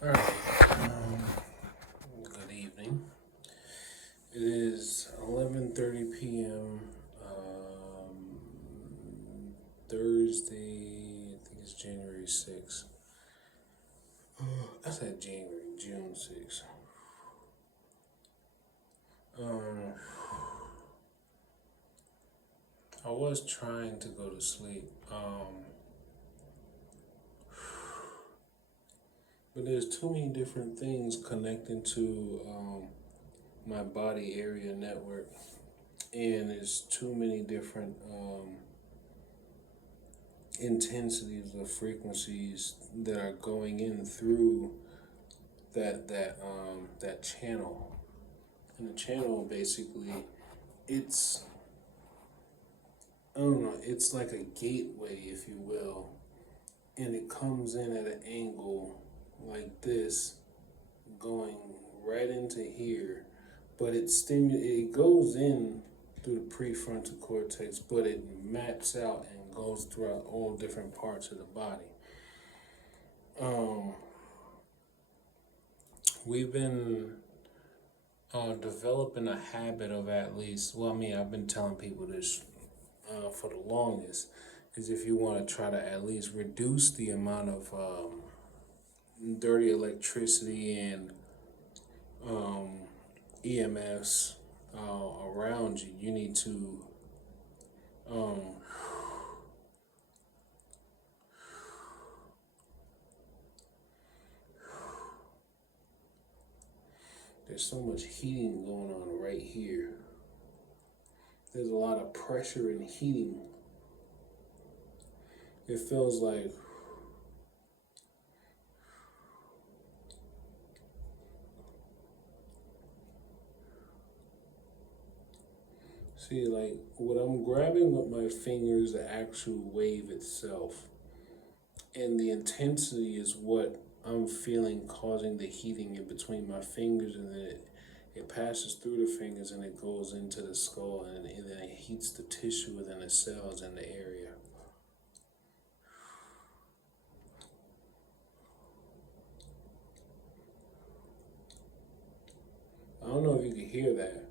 All right. Good evening. It is 11:30 p.m. Thursday. I think it's January 6th. I said January, June 6th. Um, I was trying to go to sleep. But there's too many different things connecting to my body area network, and there's too many different intensities of frequencies that are going in through that channel. And the channel basically, it's I don't know, it's like a gateway, if you will, and it comes in at an angle like this, going right into here, but it goes in through the prefrontal cortex, but it maps out and goes throughout all different parts of the body. Um, we've been developing a habit of, at least, well, I mean, I've been telling people this for the longest, is if you want to try to at least reduce the amount of dirty electricity and um, EMS around you, you need to um, there's so much heating going on right here. There's a lot of pressure and heating. It feels like see, like what I'm grabbing with my fingers, the actual wave itself, and the intensity is what I'm feeling causing the heating in between my fingers, and then it passes through the fingers and it goes into the skull, and then it heats the tissue within the cells in the area. I don't know if you can hear that.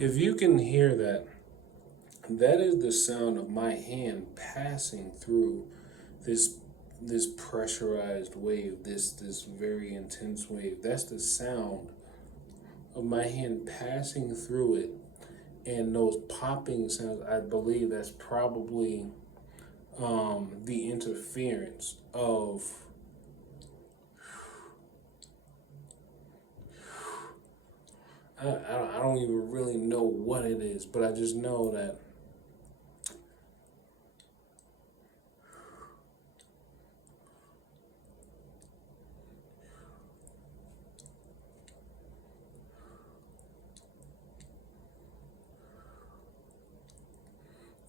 If you can hear that, that is the sound of my hand passing through this this pressurized wave, this very intense wave. That's the sound of my hand passing through it, and those popping sounds. I believe that's probably the interference of I don't even really know what it is, but I just know that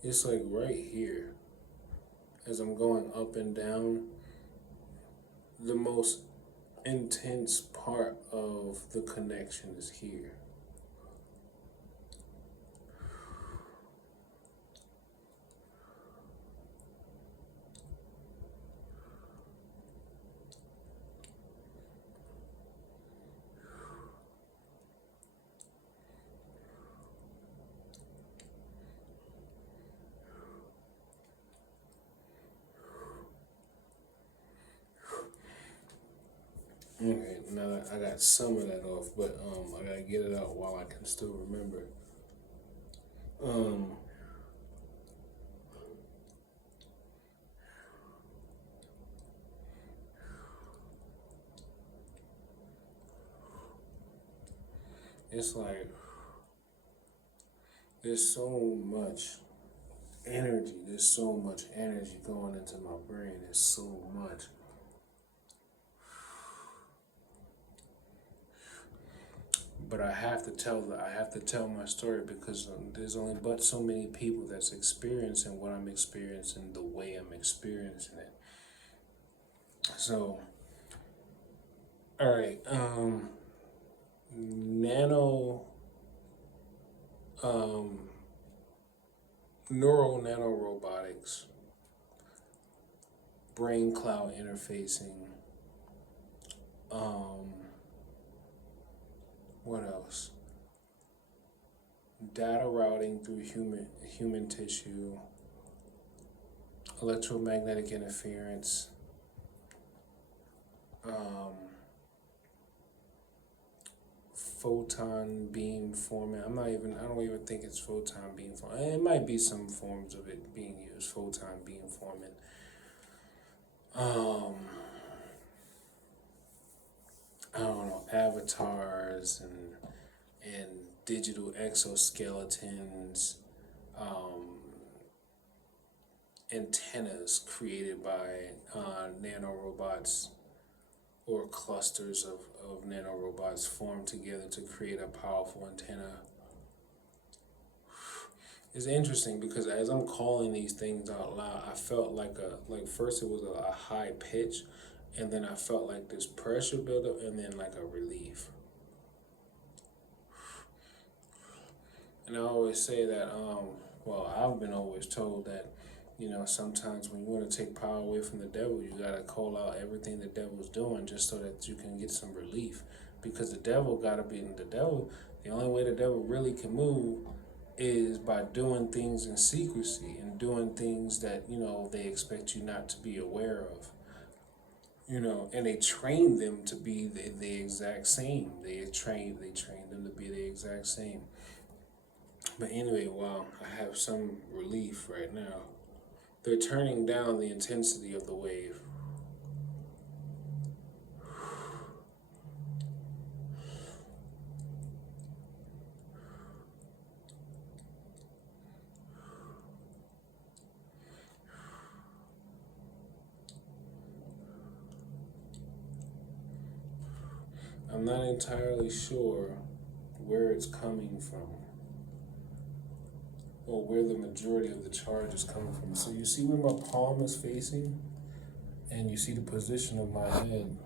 it's like right here as I'm going up and down. The most intense part of the connection is here. Okay, now I got some of that off, but I gotta get it out while I can still remember. Um, it's like there's so much energy. There's so much energy going into my brain. There's so much. but I have to tell my story because there's only but so many people that's experiencing what I'm experiencing the way I'm experiencing it. So, all right, nano, um, neural nanorobotics, brain cloud interfacing, what else? Data routing through human tissue, electromagnetic interference, photon beam forming. I don't even think it's photon beam forming. It might be some forms of it being used, photon beam forming. I don't know, avatars and digital exoskeletons, antennas created by nanorobots or clusters of nanorobots formed together to create a powerful antenna. It's interesting because as I'm calling these things out loud, I felt like first it was a high pitch, and then I felt like this pressure buildup, and then like a relief. And I always say that, I've been always told that, sometimes when you want to take power away from the devil, you got to call out everything the devil's doing just so that you can get some relief. Because the devil, the only way the devil really can move is by doing things in secrecy and doing things that, they expect you not to be aware of. And they train them to be the exact same. They train them to be the exact same. But anyway, while I have some relief right now, they're turning down the intensity of the wave. I'm not entirely sure where it's coming from or where the majority of the charge is coming from. So you see where my palm is facing, and you see the position of my head.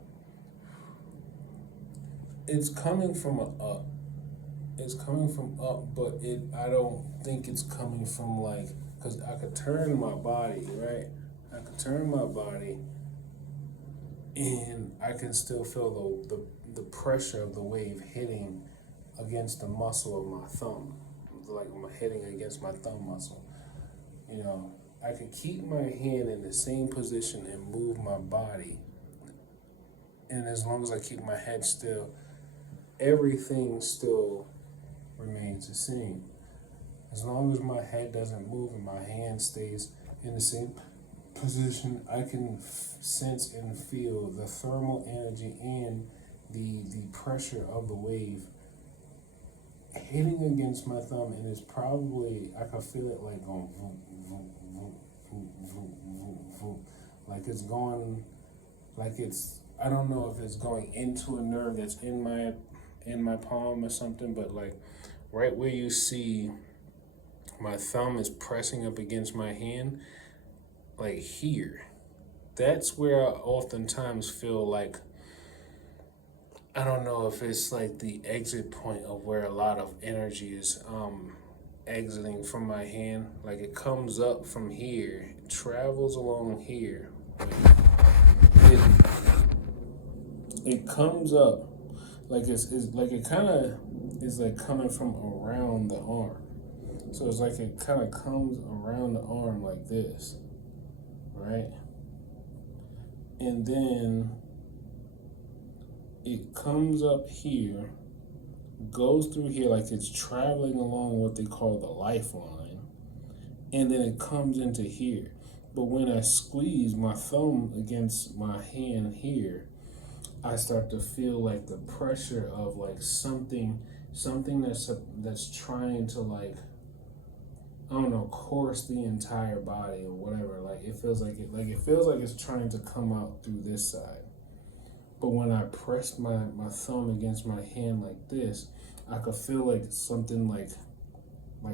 It's coming from up. It's coming from up, but I don't think it's coming from because I could turn my body, right? I could turn my body, and I can still feel the pressure of the wave hitting against the muscle of my thumb, like I'm hitting against my thumb muscle. I could keep my hand in the same position and move my body, and as long as I keep my head still, everything still remains the same. As long as my head doesn't move and my hand stays in the same position, I can sense and feel the thermal energy and the pressure of the wave hitting against my thumb, and it's probably, I can feel it like going vroom, vroom, vroom, vroom, vroom, vroom, vroom. Like it's going, I don't know if it's going into a nerve that's in my palm or something, but like right where you see my thumb is pressing up against my hand, like here, that's where I oftentimes feel like, I don't know if it's like the exit point of where a lot of energy is exiting from my hand. Like it comes up from here, it travels along here. It comes up like it's like it kind of is like coming from around the arm. So it's like it kind of comes around the arm like this, right? And then it comes up here, goes through here like it's traveling along what they call the lifeline, and then it comes into here. But when I squeeze my thumb against my hand here, I start to feel like the pressure of like something that's trying to I don't know, course the entire body or whatever. Like it feels like it's trying to come out through this side. But when I press my thumb against my hand like this, I could feel like something like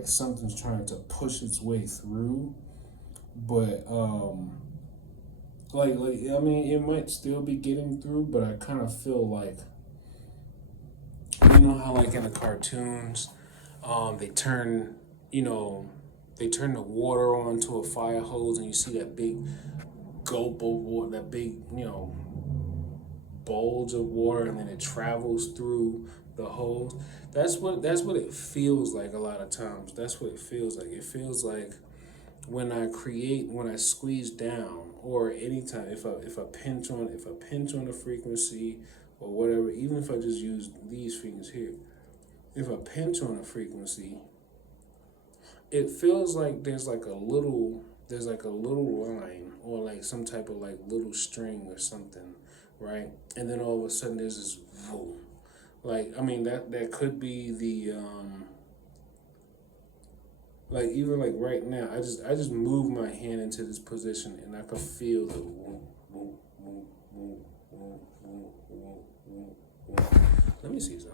something's trying to push its way through. But like I mean, it might still be getting through, but I kind of feel like, you know how like in the cartoons, they turn, you know, they turn the water onto a fire hose, and you see that big gulp of water, that big, bulge of water, and then it travels through the hose. That's what it feels like a lot of times. That's what it feels like. It feels like when I squeeze down, or anytime if I pinch on the frequency or whatever, even if I just use these fingers here, if I pinch on a frequency, it feels like there's like a little line, or like some type of like little string or something, right? And then all of a sudden there's this boom. Like, I mean, that could be the like, even like right now, I just move my hand into this position, and I can feel the boom, boom, boom, boom, boom, boom, boom, boom, boom. Let me see something.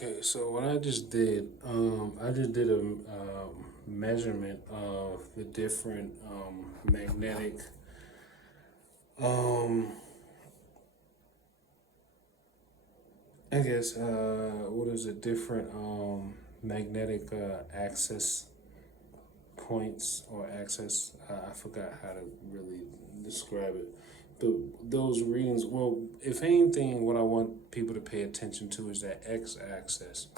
Okay, so what I just did a measurement of the different magnetic, um, I guess, what is it, different magnetic access points or access. I forgot how to really describe it. But those readings, well, if anything, what I want people to pay attention to is that x axis.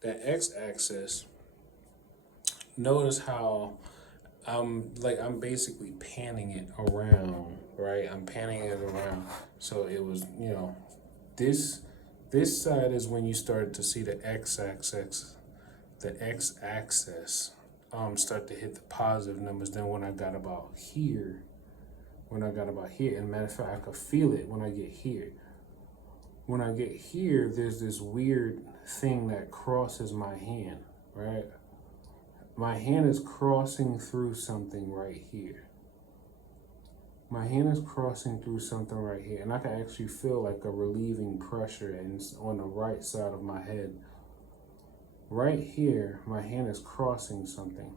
That x axis, notice how I'm basically panning it around, right? I'm panning it around. So it was, this this side is when you started to see the x axis start to hit the positive numbers. Then when I got about here, and matter of fact, I could feel it when I get here. When I get here, there's this weird thing that crosses my hand, right? My hand is crossing through something right here. My hand is crossing through something right here, and I can actually feel like a relieving pressure on the right side of my head. Right here, my hand is crossing something.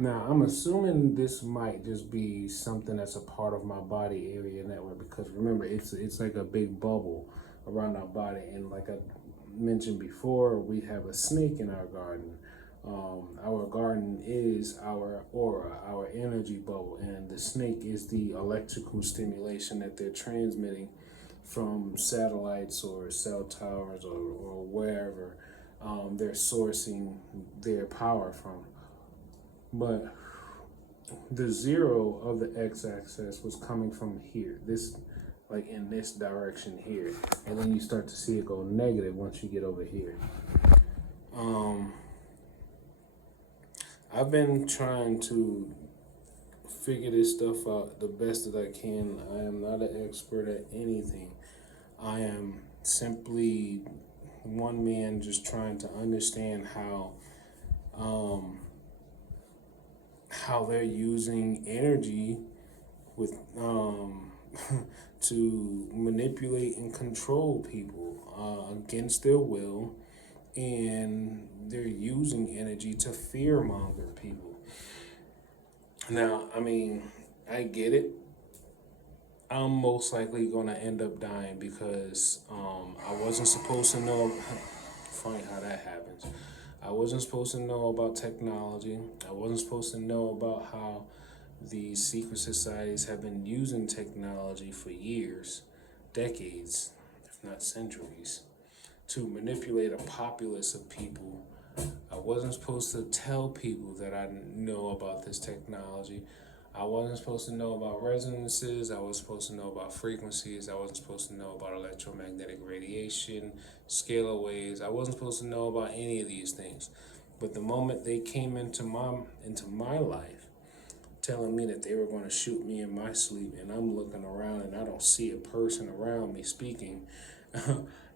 Now, I'm assuming this might just be something that's a part of my body area network, because remember, it's like a big bubble around our body, and like I mentioned before, we have a snake in our garden. Our garden is our aura, our energy bubble, and the snake is the electrical stimulation that they're transmitting from satellites or cell towers or wherever they're sourcing their power from. But the zero of the x-axis was coming from here, this, like in this direction here, and then you start to see it go negative once you get over here. I've been trying to figure this stuff out the best that I can. I am not an expert at anything. I am simply one man just trying to understand how they're using energy with to manipulate and control people against their will, and they're using energy to fearmonger people. Now, I mean, I get it. I'm most likely gonna end up dying because I wasn't supposed to know. Funny how that happens. I wasn't supposed to know about technology. I wasn't supposed to know about how these secret societies have been using technology for years, decades, if not centuries, to manipulate a populace of people. I wasn't supposed to tell people that I know about this technology. I wasn't supposed to know about resonances. I wasn't supposed to know about frequencies. I wasn't supposed to know about electromagnetic radiation, scalar waves. I wasn't supposed to know about any of these things. But the moment they came into my life, telling me that they were going to shoot me in my sleep, and I'm looking around and I don't see a person around me speaking,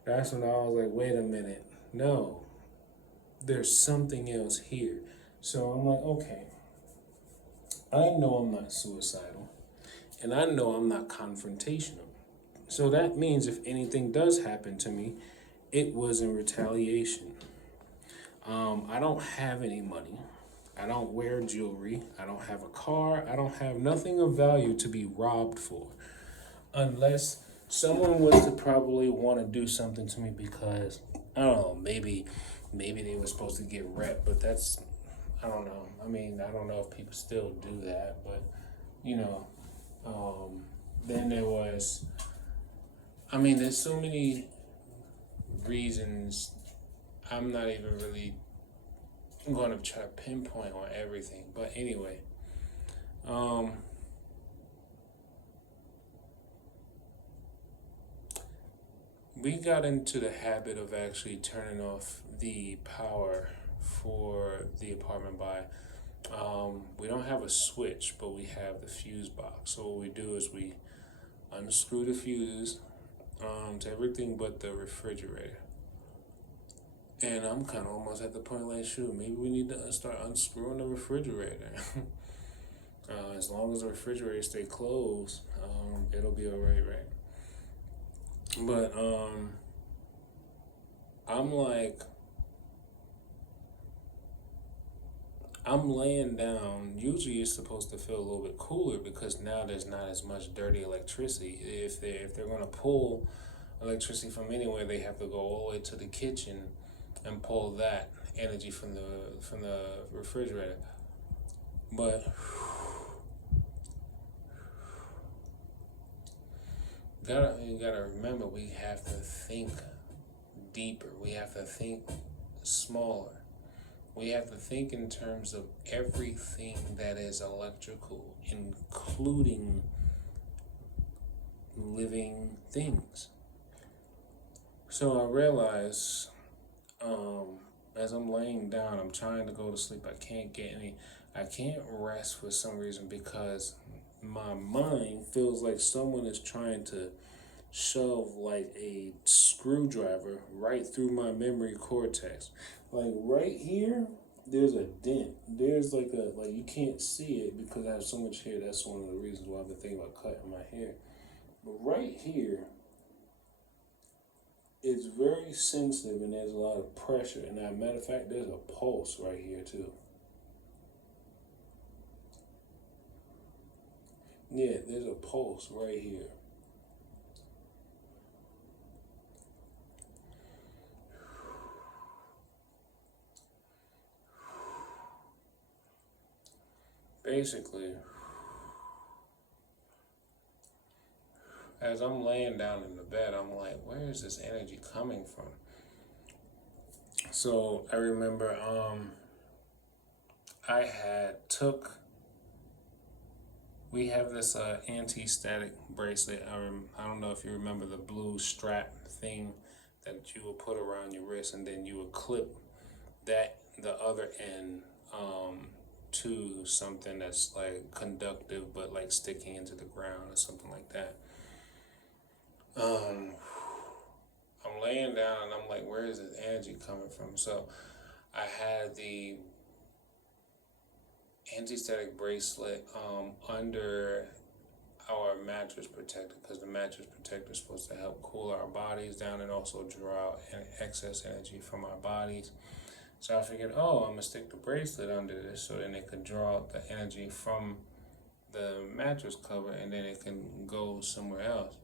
that's when I was like, wait a minute, no, there's something else here. So I'm like, okay, I know I'm not suicidal, and I know I'm not confrontational. So that means if anything does happen to me, it was in retaliation. I don't have any money. I don't wear jewelry. I don't have a car. I don't have nothing of value to be robbed for. Unless someone was to probably want to do something to me because, I don't know, maybe they were supposed to get rep, but that's, I don't know. I mean, I don't know if people still do that, but, you know, then there was, I mean, there's so many reasons. I'm not even really going to try to pinpoint on everything, but anyway, we got into the habit of actually turning off the power for the apartment by, we don't have a switch, but we have the fuse box. So what we do is we unscrew the fuses to everything but the refrigerator. And I'm kind of almost at the point like, shoot, maybe we need to start unscrewing the refrigerator. As long as the refrigerator stay closed, it'll be all right, right? But I'm like, I'm laying down. Usually, it's supposed to feel a little bit cooler because now there's not as much dirty electricity. If they're gonna pull electricity from anywhere, they have to go all the way to the kitchen and pull that energy from the refrigerator. But you gotta remember, we have to think deeper. We have to think smaller. We have to think in terms of everything that is electrical, including living things. So I realize, as I'm laying down, I'm trying to go to sleep. I can't rest for some reason because my mind feels like someone is trying to shove like a screwdriver right through my memory cortex. Like right here, there's a dent. There's like you can't see it because I have so much hair. That's one of the reasons why I've been thinking about cutting my hair. But right here, it's very sensitive and there's a lot of pressure. And as a matter of fact, there's a pulse right here too. Yeah, there's a pulse right here. Basically, as I'm laying down in the bed, I'm like, where is this energy coming from? So I remember I had took we have this anti-static bracelet. I don't know if you remember the blue strap thing that you would put around your wrist, and then you would clip the other end to something that's like conductive but like sticking into the ground or something like that. Um, I'm laying down and I'm like, where is this energy coming from? So I had the anti-static bracelet under our mattress protector because the mattress protector is supposed to help cool our bodies down and also draw out excess energy from our bodies. So I figured, oh, I'm gonna stick the bracelet under this so then it could draw out the energy from the mattress cover and then it can go somewhere else.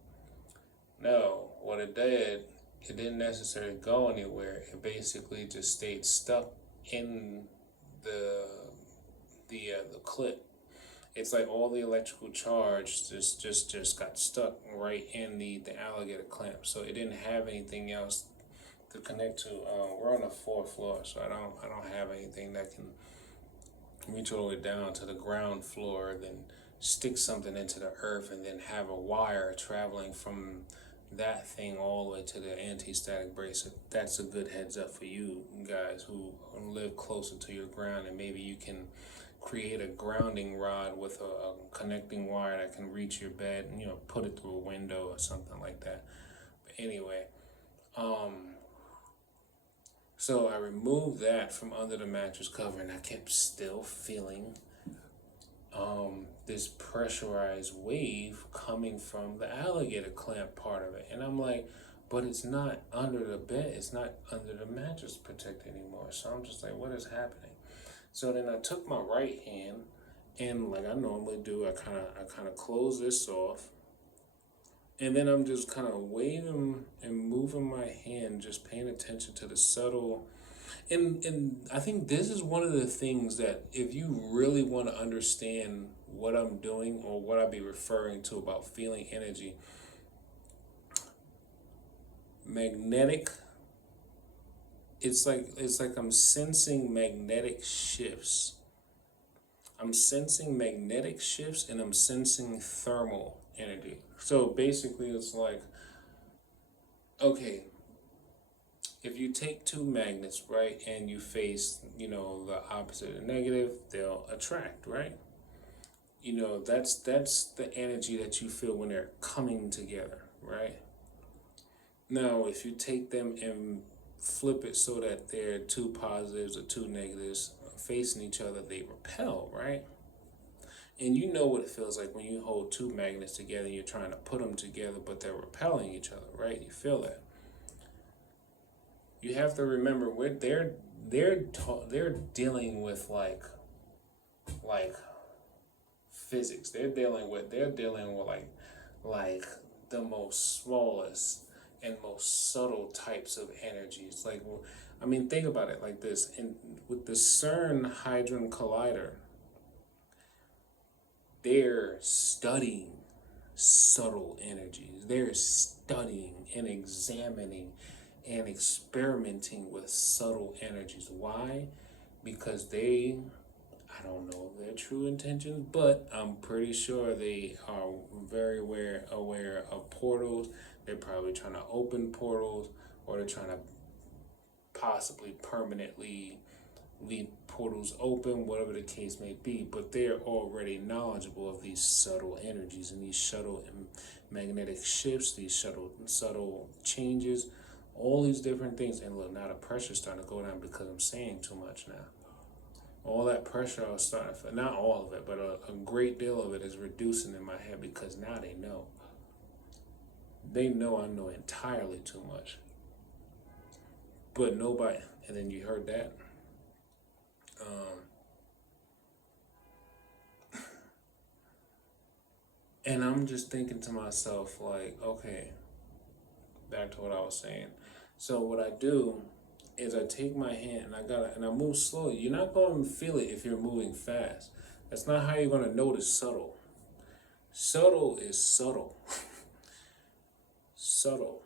No, what it didn't necessarily go anywhere. It basically just stayed stuck in the the clip. It's like all the electrical charge just got stuck right in the alligator clamp. So it didn't have anything else to connect to. We're on the fourth floor, so I don't have anything that can reach all the way down to the ground floor, then stick something into the earth, and then have a wire traveling from that thing all the way to the anti-static bracelet. That's a good heads up for you guys who live closer to your ground, and maybe you can create a grounding rod with a connecting wire that can reach your bed and put it through a window or something like that. But anyway, so I removed that from under the mattress cover, and I kept still feeling this pressurized wave coming from the alligator clamp part of it. And I'm like, but it's not under the bed, it's not under the mattress protector anymore. So I'm just like, what is happening? So then I took my right hand and like I normally do, I kind of close this off. And then I'm just kind of waving and moving my hand, just paying attention to the subtle. And I think this is one of the things that if you really want to understand what I'm doing or what I'll be referring to about feeling energy, magnetic, it's like I'm sensing magnetic shifts. I'm sensing magnetic shifts and I'm sensing thermal energy. So basically it's like, okay, if you take two magnets, right, and you face, the opposite and negative, they'll attract, right? That's the energy that you feel when they're coming together, right? Now, if you take them and flip it so that they're two positives or two negatives facing each other, they repel, right? And you know what it feels like when you hold two magnets together and you're trying to put them together, but they're repelling each other, right? You feel that. You have to remember they're dealing with like physics. They're dealing with like the most smallest and most subtle types of energies. Like, I mean, think about it like this. And with the CERN Hadron Collider, they're studying subtle energies. They're studying and examining and experimenting with subtle energies. Why? Because I don't know their true intentions, but I'm pretty sure they are very aware of portals. They're probably trying to open portals, or they're trying to possibly permanently leave portals open, whatever the case may be. But they're already knowledgeable of these subtle energies and these subtle magnetic shifts, these subtle changes, all these different things. And look, now the pressure's starting to go down because I'm saying too much now. All that pressure I was starting to feel, not all of it, but a great deal of it is reducing in my head because now they know. They know I know entirely too much. But nobody, and then you heard that. And I'm just thinking to myself, like, okay, back to what I was saying. So what I do is I take my hand and I move slowly. You're not going to feel it if you're moving fast. That's not how you're going to notice subtle. Subtle is subtle. Subtle.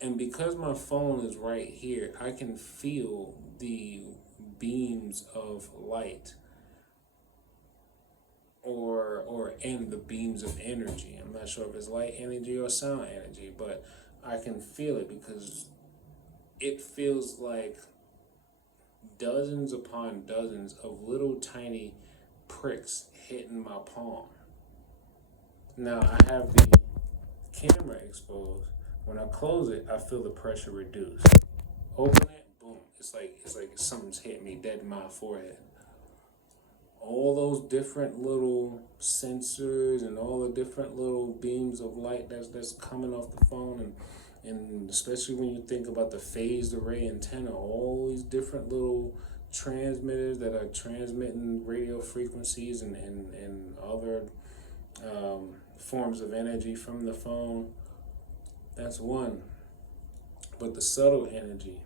And because my phone is right here, I can feel the beams of light or in the beams of energy. I'm not sure if it's light energy or sound energy, but I can feel it because it feels like dozens upon dozens of little tiny pricks hitting my palm. Now I have the camera exposed. When I close it, I feel the pressure reduce. Open it, boom. It's like something's hitting me dead in my forehead. All those different little sensors and all the different little beams of light that's coming off the phone, and especially when you think about the phased array antenna, all these different little transmitters that are transmitting radio frequencies and other forms of energy from the phone. That's one. But the subtle energy,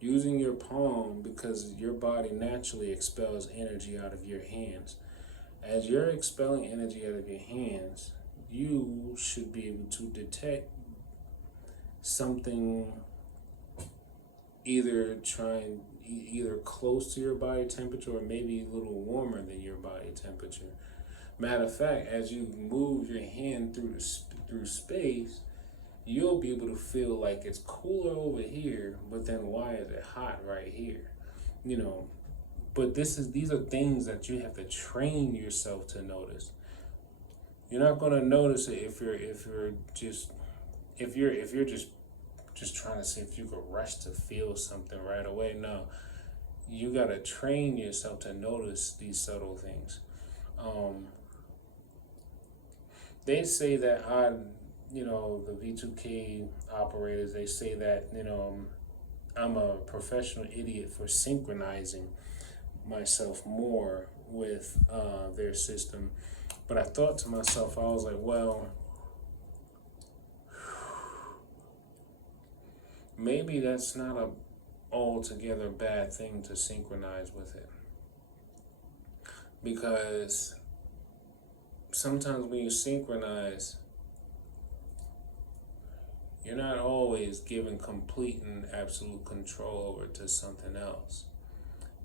using your palm, because your body naturally expels energy out of your hands. As you're expelling energy out of your hands, you should be able to detect something either close to your body temperature or maybe a little warmer than your body temperature. Matter of fact, as you move your hand through space, you'll be able to feel like it's cooler over here, but then why is it hot right here? You know, but these are things that you have to train yourself to notice. You're not gonna notice it if you're just trying to see if you could rush to feel something right away. No, you gotta train yourself to notice these subtle things. Um, they say that the V2K operators, they say that I'm a professional idiot for synchronizing myself more with their system. But I thought to myself, I was like, well, maybe that's not a altogether bad thing to synchronize with it. Because sometimes when you synchronize, you're not always given complete and absolute control over to something else.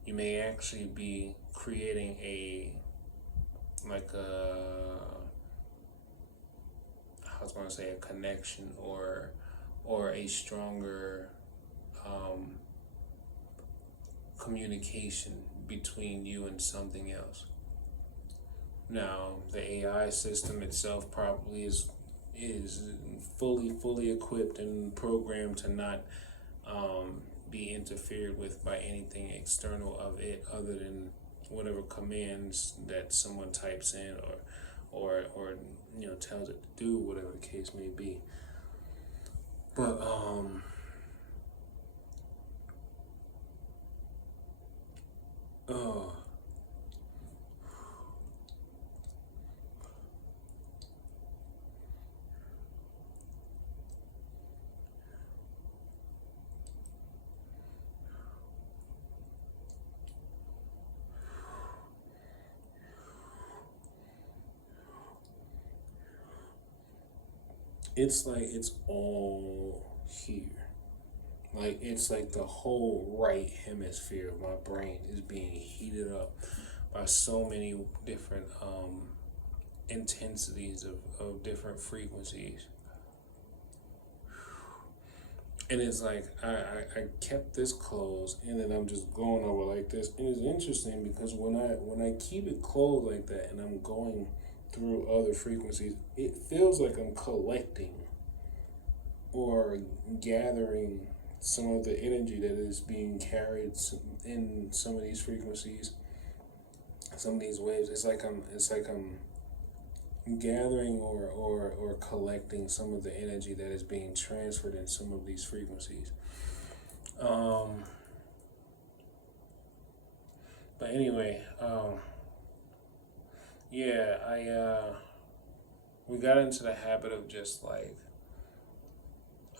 You may actually be creating I was going to say a connection or a stronger communication between you and something else. Now, the AI system itself probably is fully equipped and programmed to not be interfered with by anything external of it other than whatever commands that someone types in or tells it to do, whatever the case may be. But uh it's like it's all here. Like it's like the whole right hemisphere of my brain is being heated up by so many different intensities of different frequencies. And it's like I kept this closed and then I'm just going over like this. And it's interesting because when I keep it closed like that and I'm going through other frequencies, it feels like I'm collecting or gathering some of the energy that is being carried in some of these frequencies, some of these waves. It's like I'm gathering or collecting some of the energy that is being transferred in some of these frequencies. Um, but anyway, yeah, we got into the habit of just like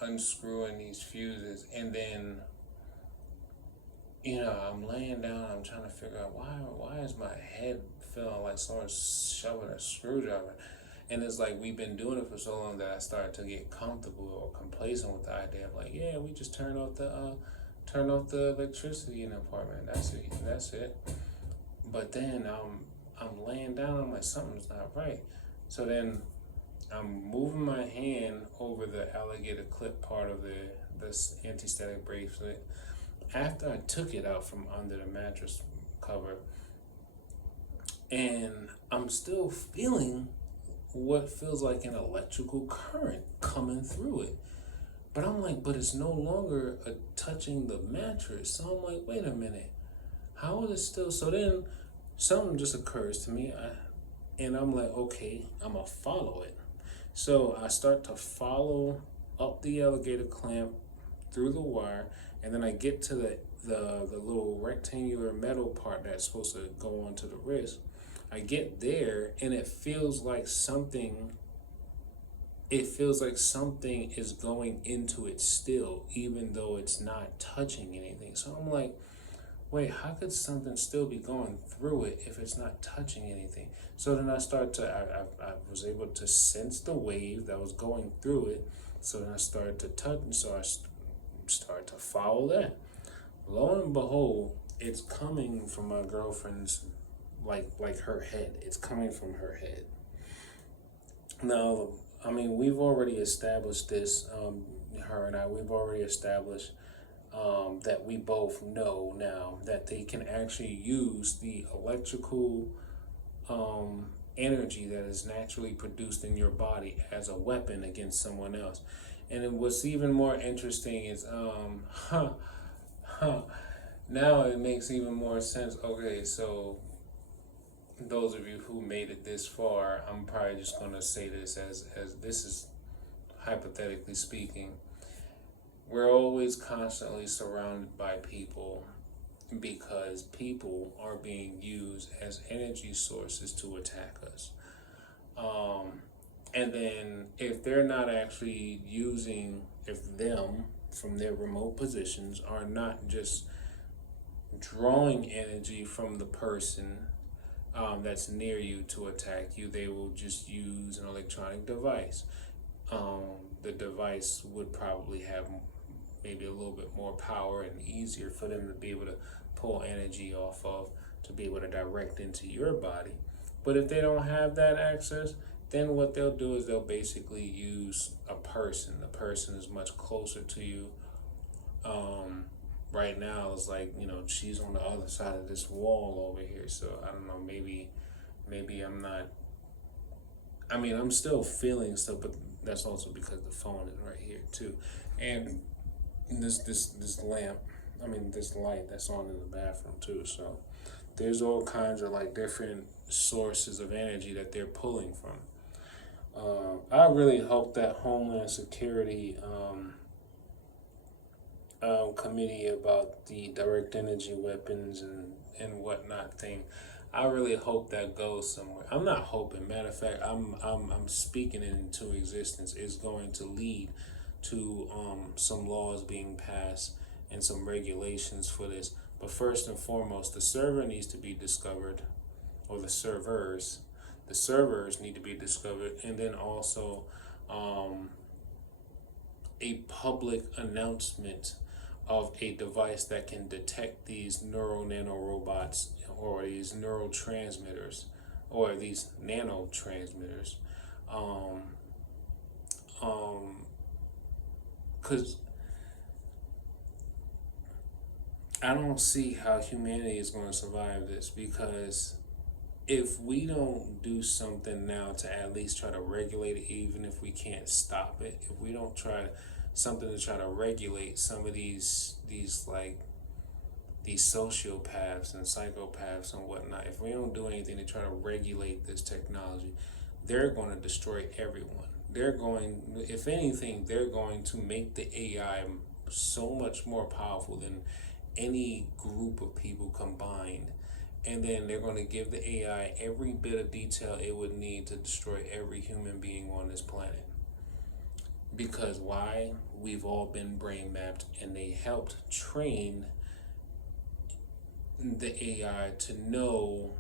unscrewing these fuses, and then I'm laying down, I'm trying to figure out why is my head feeling like someone's shoving a screwdriver. And it's like we've been doing it for so long that I started to get comfortable or complacent with the idea of like, yeah, we just turn off the electricity in the apartment. That's it. But then I'm laying down, I'm like, something's not right. So then I'm moving my hand over the alligator clip part of this anti-static bracelet. After I took it out from under the mattress cover, and I'm still feeling what feels like an electrical current coming through it. But I'm like, but it's no longer touching the mattress. So I'm like, wait a minute, how is it still? So then something just occurs to me, and I'm like, okay, I'm gonna follow it. So I start to follow up the alligator clamp through the wire, and then I get to the little rectangular metal part that's supposed to go onto the wrist. I get there, and it feels like something is going into it still, even though it's not touching anything. So I'm like, wait, how could something still be going through it if it's not touching anything? So then I was able to sense the wave that was going through it. So then I started to touch, and so I started to follow that. Lo and behold, it's coming from my girlfriend's, like her head. It's coming from her head. Now, I mean, we've already established this. Her and I, we've already established that we both know now that they can actually use the electrical energy that is naturally produced in your body as a weapon against someone else. And what's even more interesting is, now it makes even more sense. Okay, so those of you who made it this far, I'm probably just gonna say this as this is hypothetically speaking. We're always constantly surrounded by people because people are being used as energy sources to attack us. Um, and then if they're not actually using, if them from their remote positions are not just drawing energy from the person that's near you to attack you, they will just use an electronic device. The device would probably have maybe a little bit more power and easier for them to be able to pull energy off of to be able to direct into your body. But if they don't have that access, then what they'll do is they'll basically use a person. The person is much closer to you. Um, right now, it's like, she's on the other side of this wall over here. So I don't know, maybe I'm not. I mean, I'm still feeling stuff, but that's also because the phone is right here too. And this lamp, I mean this light that's on in the bathroom too. So there's all kinds of like different sources of energy that they're pulling from. I really hope that Homeland Security committee about the direct energy weapons and whatnot thing. I really hope that goes somewhere. I'm not hoping. Matter of fact, I'm speaking it into existence. It's going to lead to some laws being passed and some regulations for this. But first and foremost, the server needs to be discovered, or the servers need to be discovered, and then also um, a public announcement of a device that can detect these neural nanorobots or these neurotransmitters or these nanotransmitters. Um, because I don't see how humanity is going to survive this, because if we don't do something now to at least try to regulate it, even if we can't stop it, if we don't try something to try to regulate some of these like these sociopaths and psychopaths and whatnot, if we don't do anything to try to regulate this technology, they're going to destroy everyone. They're going, if anything, they're going to make the AI so much more powerful than any group of people combined. And then they're going to give the AI every bit of detail it would need to destroy every human being on this planet. Because why? We've all been brain mapped, and they helped train the AI to know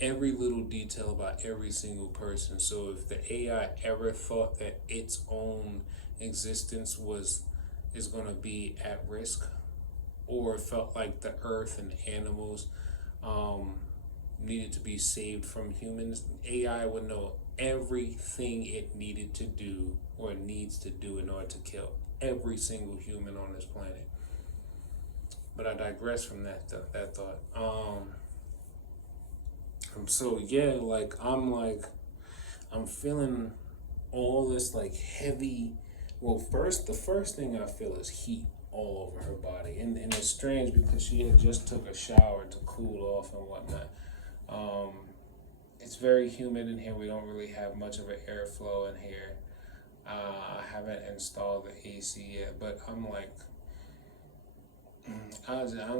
every little detail about every single person. So if the AI ever thought that its own existence is going to be at risk, or felt like the earth and animals um, needed to be saved from humans, AI would know everything it needed to do or needs to do in order to kill every single human on this planet. But I digress from that thought. So yeah, I'm feeling all this like heavy. Well, the first thing I feel is heat all over her body, and it's strange because she had just took a shower to cool off and whatnot. Um, it's very humid in here. We don't really have much of an airflow in here. I haven't installed the AC yet, but I'm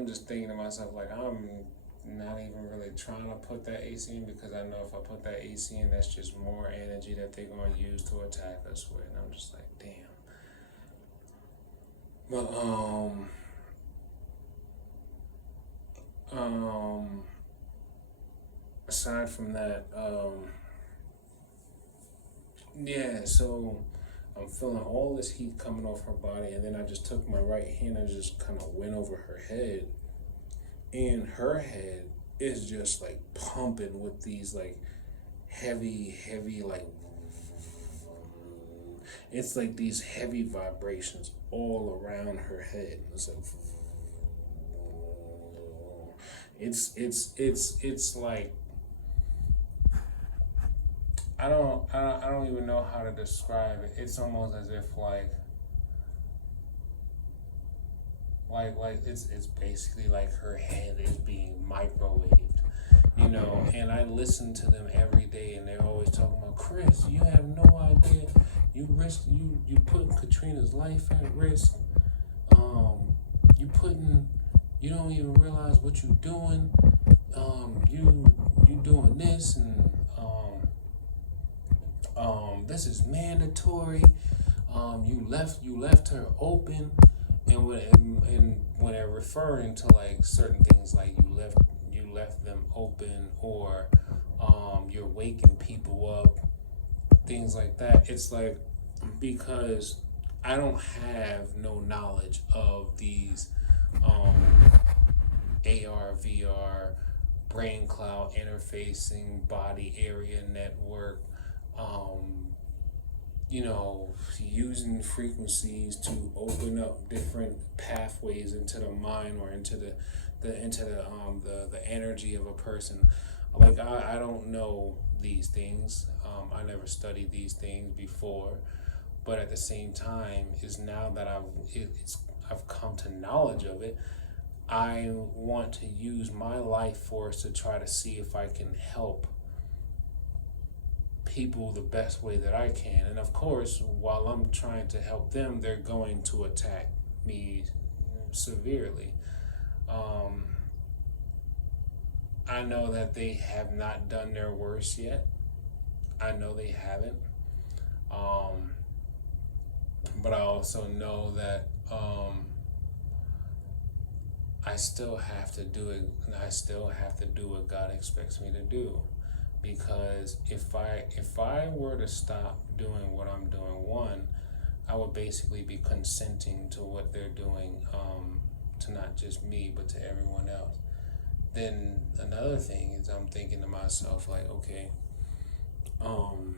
just thinking to myself, like, I'm not even really trying to put that AC in, because I know if I put that AC in, that's just more energy that they're going to use to attack us with. And I'm just like, damn. But aside from that, yeah. So I'm feeling all this heat coming off her body, and then I just took my right hand and just kind of went over her head, and her head is just like pumping with these like heavy like, it's like these heavy vibrations all around her head. It's like, it's like, I don't even know how to describe it. It's almost as if like it's basically like her head is being microwaved, and I listen to them every day, and they're always talking about, Chris, you have no idea, you putting Katrina's life at risk, you putting, you don't even realize what you're doing, you doing this, and this is mandatory, you left her open. And when they're referring to like certain things, like you left them open, or you're waking people up, things like that, it's like, because I don't have no knowledge of these AR, VR, brain cloud interfacing, body area network, um, using frequencies to open up different pathways into the mind, or into the energy of a person. Like, I don't know these things. I never studied these things before, but at the same time, is now that I've come to knowledge of it, I want to use my life force to try to see if I can help people the best way that I can. And of course, while I'm trying to help them, they're going to attack me severely. I know that they have not done their worst yet. I know they haven't. Um, but I also know that I still have to do it. I still have to do what God expects me to do, because if I were to stop doing what I'm doing, one, I would basically be consenting to what they're doing, to not just me but to everyone else. Then another thing is I'm thinking to myself like, okay, um,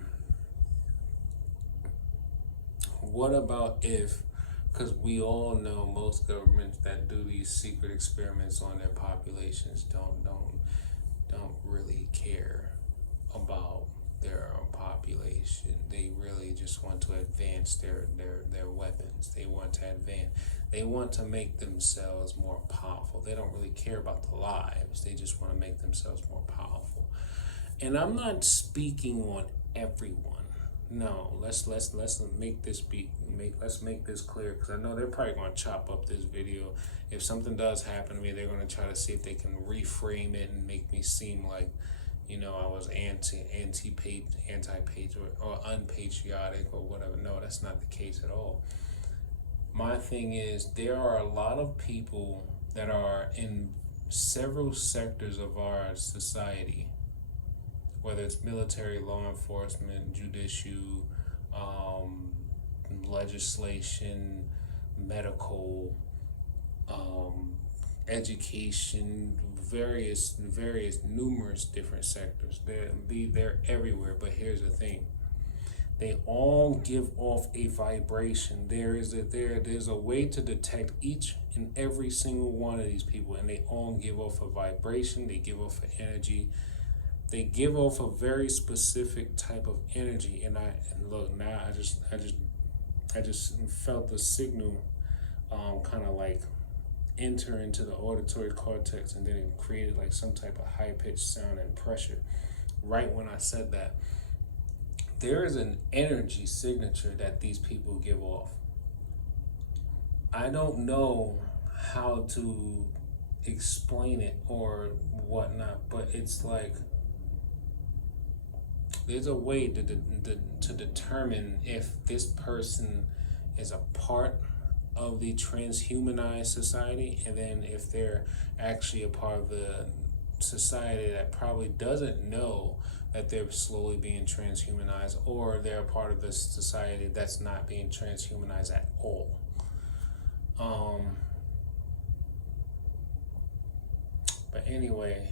what about if, because we all know most governments that do these secret experiments on their populations don't really care about their population. They really just want to advance their weapons. They want to advance. They want to make themselves more powerful. They don't really care about the lives. They just want to make themselves more powerful. And I'm not speaking on everyone. No, let's make this let's make this clear, because I know they're probably going to chop up this video. If something does happen to me, they're going to try to see if they can reframe it and make me seem like, I was anti-patriot or unpatriotic or whatever. No, that's not the case at all. My thing is, there are a lot of people that are in several sectors of our society, whether it's military, law enforcement, judicial, legislation, medical, education, various numerous different sectors. They're everywhere. But here's the thing: they all give off a vibration. There's a way to detect each and every single one of these people, and they all give off a vibration. They give off an energy. They give off a very specific type of energy. And look, now I just felt the signal, kind of like enter into the auditory cortex, and then it created like some type of high-pitched sound and pressure right when I said that. There is an energy signature that these people give off. I don't know how to explain it or whatnot, but it's like there's a way to determine if this person is a part of the transhumanized society, and then if they're actually a part of the society that probably doesn't know that they're slowly being transhumanized, or they're a part of the society that's not being transhumanized at all. But anyway,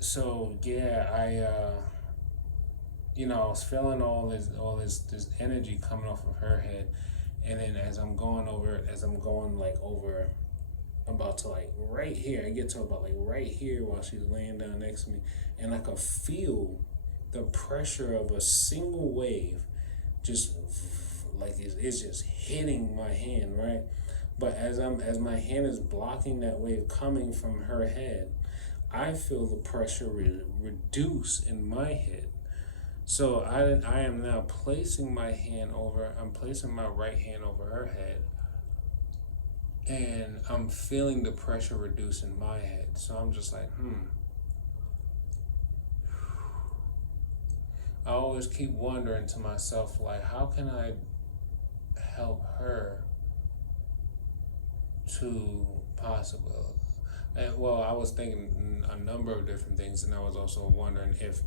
so yeah, I was feeling all this energy coming off of her head, and then as I'm going like over, about to like right here, I get to about like right here while she's laying down next to me, and I can feel the pressure of a single wave, just like it's just hitting my hand, right? But as my hand is blocking that wave coming from her head, I feel the pressure reduce in my head. So I am now placing my I'm placing my right hand over her head, and I'm feeling the pressure reduce in my head. So I'm just like, I always keep wondering to myself, like, how can I help her to possibly, and well, I was thinking a number of different things, and I was also wondering if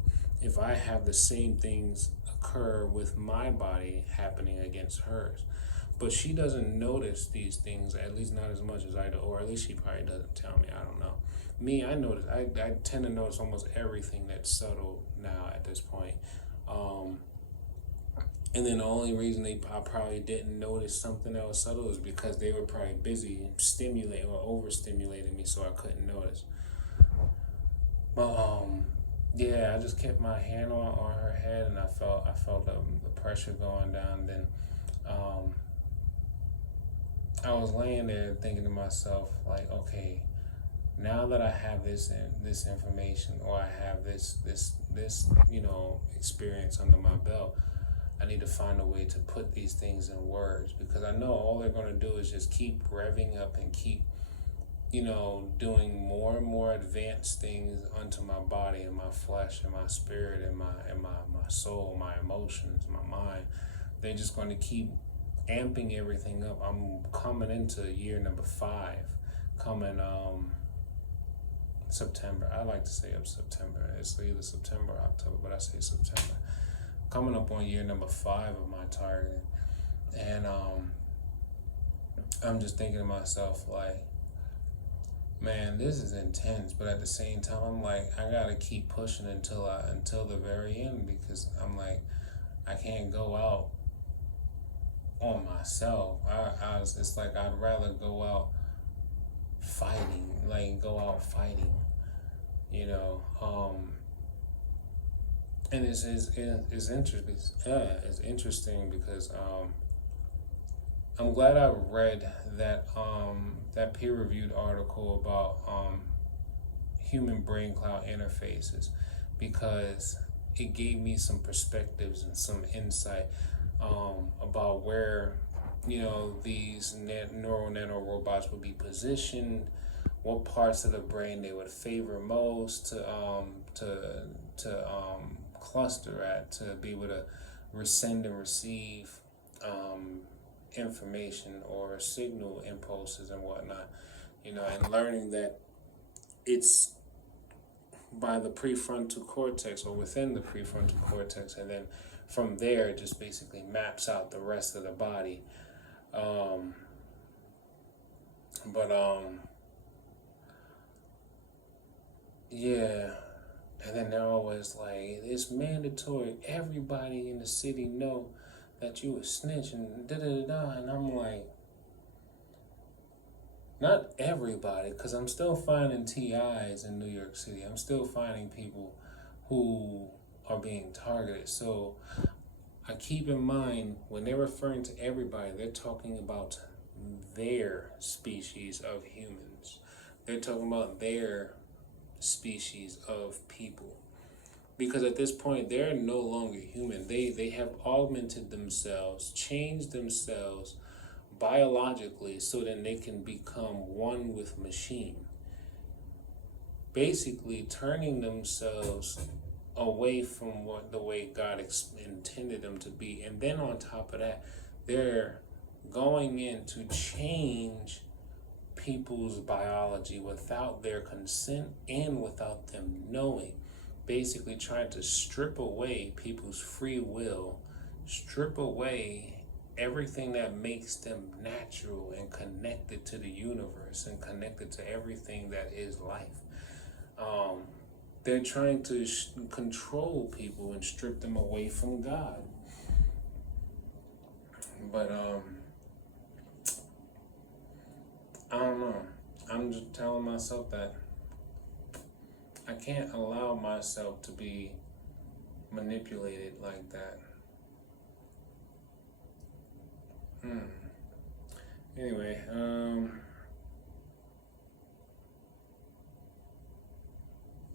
I have the same things occur with my body happening against hers. But she doesn't notice these things, at least not as much as I do, or at least she probably doesn't tell me. I don't know. Me, I notice. I tend to notice almost everything that's subtle now at this point. And then the only reason I probably didn't notice something that was subtle is because they were probably busy stimulating or overstimulating me, so I couldn't notice. But yeah, I just kept my hand on her head, and I felt the pressure going down. Then I was laying there thinking to myself, like, okay, now that I have this information, or I have this experience under my belt, I need to find a way to put these things in words, because I know all they're going to do is just keep revving up and keep, doing more and more advanced things unto my body and my flesh and my spirit and my soul, my emotions, my mind. They're just going to keep amping everything up. I'm coming into year number 5, coming September. I like to say up September. It's either September or October, but I say September. Coming up on year number 5 of my targeting, and I'm just thinking to myself, like, man, this is intense. But at the same time, I'm like, I gotta keep pushing until the very end, because I'm like, I can't go out on myself. It's like I'd rather go out fighting, you know. And it's interesting. It's interesting because I'm glad I read that peer-reviewed article about human brain cloud interfaces, because it gave me some perspectives and some insight about where these neural nano robots would be positioned, what parts of the brain they would favor most to cluster at, to be able to send and receive information or signal impulses and whatnot, and learning that it's by the prefrontal cortex or within the prefrontal cortex, and then from there it just basically maps out the rest of the body. Yeah, and then they're always like, it's mandatory, everybody in the city know that you a snitch and da-da-da-da, and I'm like, not everybody, because I'm still finding TIs in New York City. I'm still finding people who are being targeted. So I keep in mind, when they're referring to everybody, they're talking about their species of humans. They're talking about their species of people. Because at this point, they're no longer human. They have augmented themselves, changed themselves biologically, so then they can become one with machine. Basically turning themselves away from the way God intended them to be. And then on top of that, they're going in to change people's biology without their consent and without them knowing. Basically trying to strip away people's free will, strip away everything that makes them natural and connected to the universe and connected to everything that is life. They're trying to control people and strip them away from God. But I don't know. I'm just telling myself that I can't allow myself to be manipulated like that. Anyway,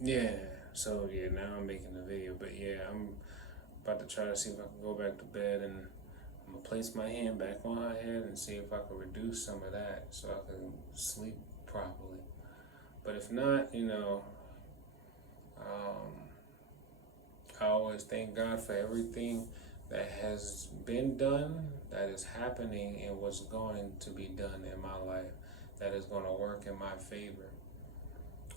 yeah. So yeah, now I'm making a video, but yeah, I'm about to try to see if I can go back to bed, and I'm gonna place my hand back on her head and see if I can reduce some of that so I can sleep properly. But if not, I always thank God for everything that has been done, that is happening, and what's going to be done in my life that is going to work in my favor.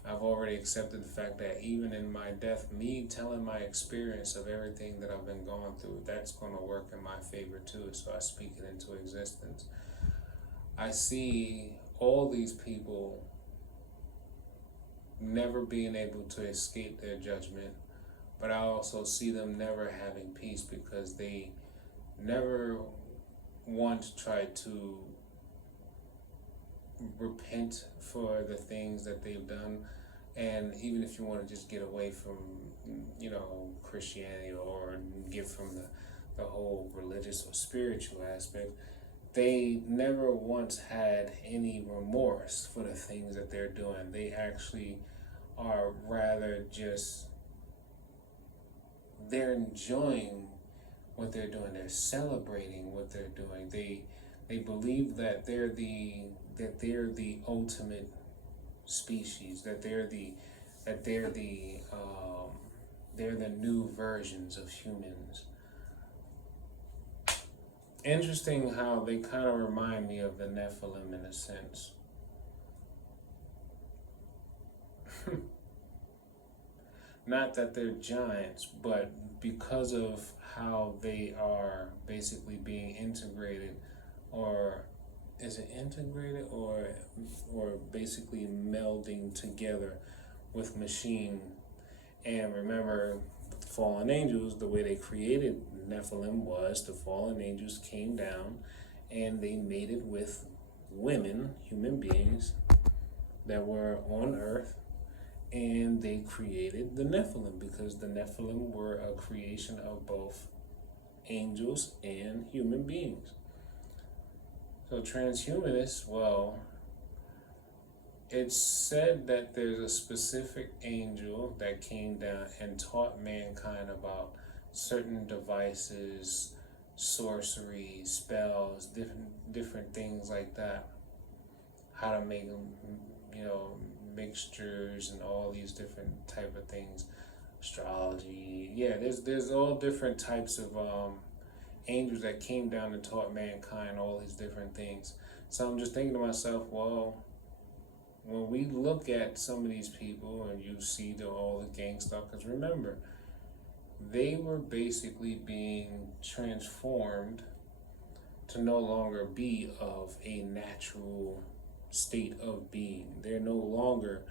I've already accepted the fact that even in my death, me telling my experience of everything that I've been going through, that's going to work in my favor too, so I speak it into existence. I see all these people never being able to escape their judgment, but I also see them never having peace because they never once tried to repent for the things that they've done. And even if you want to just get away from, Christianity, or get from the whole religious or spiritual aspect, they never once had any remorse for the things that they're doing. They actually are rather just, they're enjoying what they're doing. They're celebrating what they're doing. They believe that they're the ultimate species. They're the new versions of humans. Interesting how they kind of remind me of the Nephilim in a sense. Not that they're giants, but because of how they are basically being integrated, or is it integrated, or basically melding together with machine. And remember, fallen angels, the way they created Nephilim was the fallen angels came down and they mated with women, human beings that were on earth, and they created the Nephilim because the Nephilim were a creation of both angels and human beings. So transhumanists, well, it's said that there's a specific angel that came down and taught mankind about certain devices, sorcery, spells, different things like that. How to make them, mixtures and all these different type of things. Astrology, yeah. There's all different types of angels that came down and taught mankind all these different things. So I'm just thinking to myself, well, when we look at some of these people and you see all the gang stuff, because remember, they were basically being transformed to no longer be of a natural state of being. They're no longer,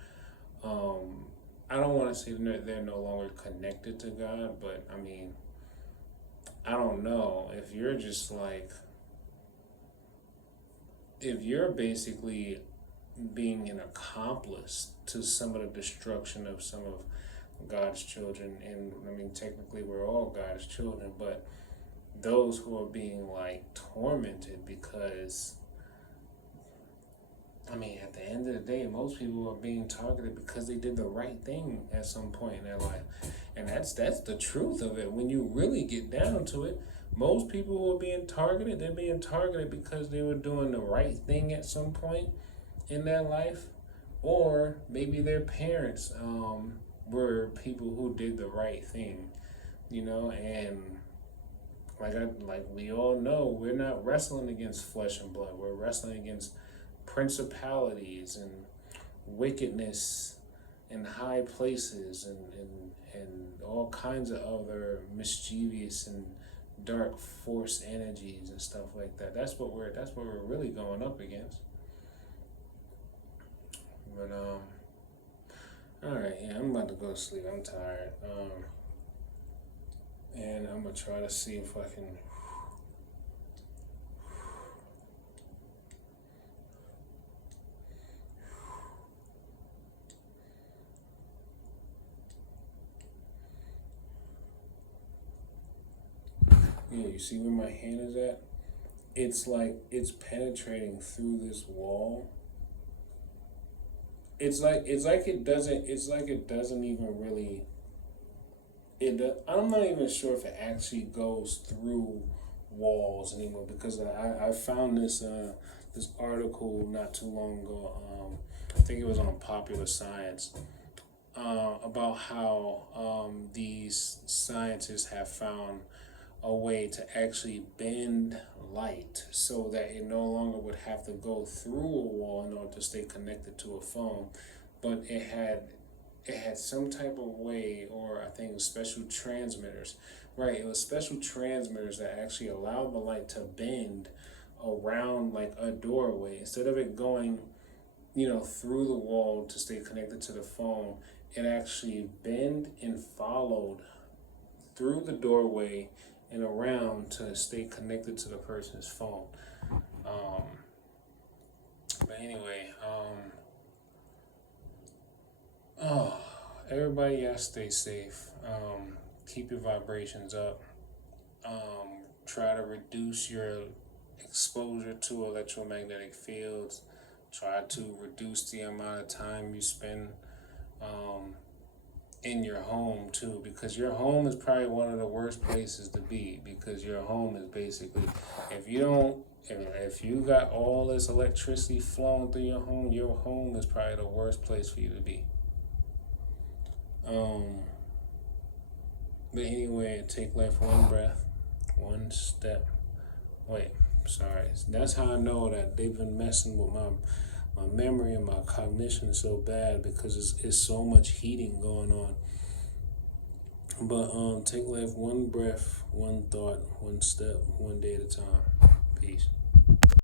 I don't want to say they're no longer connected to God, but I mean, I don't know. If you're basically being an accomplice to some of the destruction of some of God's children, and I mean, technically we're all God's children, but those who are being like tormented because, I mean, at the end of the day, most people are being targeted because they did the right thing at some point in their life. And that's the truth of it. When you really get down to it, most people who are being targeted, they're being targeted because they were doing the right thing at some point in their life, or maybe their parents were people who did the right thing, and like we all know, we're not wrestling against flesh and blood. We're wrestling against principalities and wickedness in high places, and all kinds of other mischievous and dark force energies and stuff like that. That's what we're really going up against. But all right, yeah, I'm about to go to sleep. I'm tired. And I'm gonna try to see if I can. Yeah, you see where my hand is at? It's like it's penetrating through this wall. It's like it doesn't. It's like it doesn't even really. I'm not even sure if it actually goes through walls anymore, because I found this article not too long ago. I think it was on Popular Science, about how these scientists have found a way to actually bend light so that it no longer would have to go through a wall in order to stay connected to a phone, but it had some type of way, or I think it was special transmitters. Right, it was special transmitters that actually allowed the light to bend around like a doorway. Instead of it going, through the wall to stay connected to the phone, it actually bent and followed through the doorway and around to stay connected to the person's phone. But anyway, oh, everybody, yeah, stay safe. Keep your vibrations up. Try to reduce your exposure to electromagnetic fields. Try to reduce the amount of time you spend in your home too, because your home is probably one of the worst places to be, because your home is basically, if you don't, if you got all this electricity flowing through your home is probably the worst place for you to be. But anyway, take life one breath, one step. Wait, sorry. That's how I know that they've been messing with my memory and my cognition so bad, because it's so much heating going on. But take life one breath, one thought, one step, one day at a time. Peace.